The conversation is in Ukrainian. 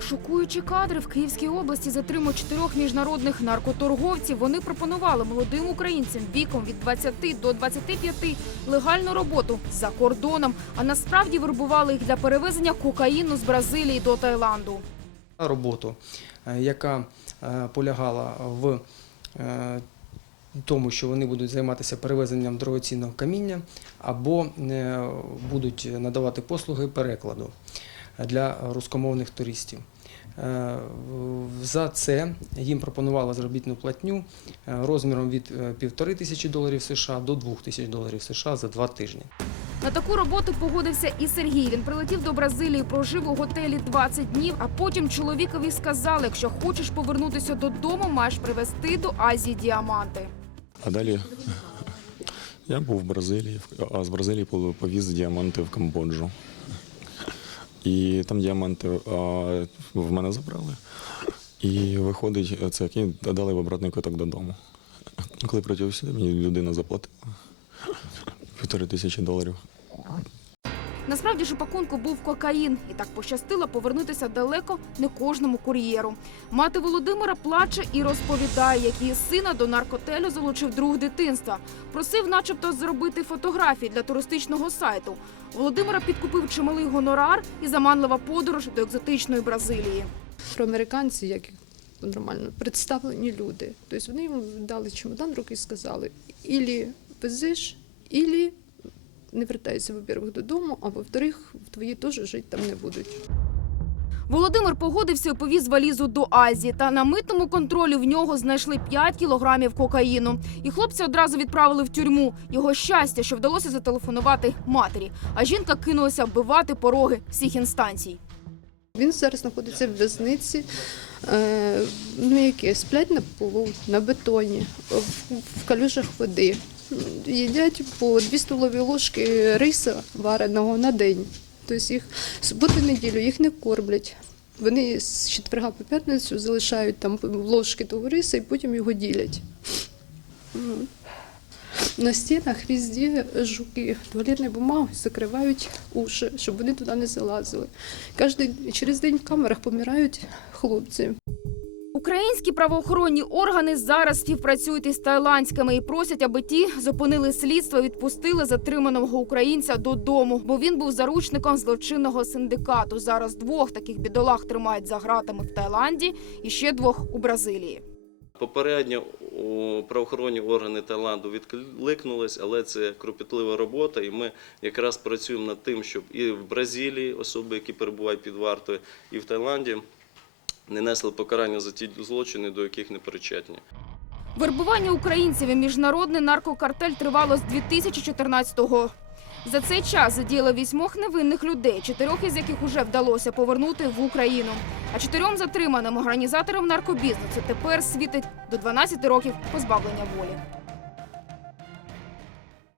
Шокуючі кадри в Київській області затримують чотирьох міжнародних наркоторговців. Вони пропонували молодим українцям віком від 20 до 25 легальну роботу за кордоном, а насправді вербували їх для перевезення кокаїну з Бразилії до Таїланду. роботу, е, яка е, полягала в е, тому, що вони будуть займатися перевезенням дорогоцінного каміння або е, будуть надавати послуги перекладу для рускомовних туристів. Е, За це їм пропонували заробітну платню е, розміром від е, півтори тисячі доларів США до двох тисяч доларів США за два тижні. На таку роботу погодився і Сергій. Він прилетів до Бразилії, прожив у готелі 20 днів. А потім чоловікові сказали, якщо хочеш повернутися додому, маєш привезти до Азії діаманти. А далі я був в Бразилії, а з Бразилії повіз діаманти в Камбоджу. І там діаманти а, в мене забрали. І виходить, це і дали в обратний квиток додому. Коли працював сюди, мені людина заплатила півтори тисячі доларів. Насправді ж у пакунку був кокаїн, і так пощастило повернутися далеко не кожному кур'єру. Мати Володимира плаче і розповідає, як її сина до наркотелю залучив друг дитинства. Просив, начебто, зробити фотографії для туристичного сайту. Володимира підкупив чималий гонорар і заманлива подорож до екзотичної Бразилії. Афроамериканці, як нормально представлені люди. Тобто вони йому дали чемодан руки і сказали: ілі везеш, ілі не вертайся, во-первых, додому, а во-вторых, твої теж жити там не будуть. Володимир погодився і повіз валізу до Азії. Та на митному контролі в нього знайшли 5 кілограмів кокаїну. І хлопця одразу відправили в тюрму. Його щастя, що вдалося зателефонувати матері. А жінка кинулася вбивати пороги всіх інстанцій. Він зараз знаходиться в в'язниці, е, ну які сплять на полу, на бетоні, в калюжах води. Їдять по дві столові ложки риса вареного на день. Тобто їх суботу неділю їх не кормлять. Вони з четверга по п'ятницю залишають там ложки того риса і потім його ділять. На стінах везде жуки, туалетною бумагою закривають уші, щоб вони туди не залазили. Кожен через день в камерах помирають хлопці. Українські правоохоронні органи зараз співпрацюють із тайландськими і просять, аби ті зупинили слідство, відпустили затриманого українця додому, бо він був заручником злочинного синдикату. Зараз двох таких бідолах тримають за ґратами в Таїланді і ще двох у Бразилії. Попередньо о, правоохоронні органи Таїланду відкликнулись, але це кропітлива робота, і ми якраз працюємо над тим, щоб і в Бразилії особи, які перебувають під вартою, і в Таїланді не несли покарання за ті злочини, до яких не причетні. Вербування українців і міжнародний наркокартель тривало з 2014-го. За цей час задіяли вісьмох невинних людей, чотирьох із яких уже вдалося повернути в Україну. А чотирьом затриманим організаторам наркобізнесу тепер світить до 12 років позбавлення волі.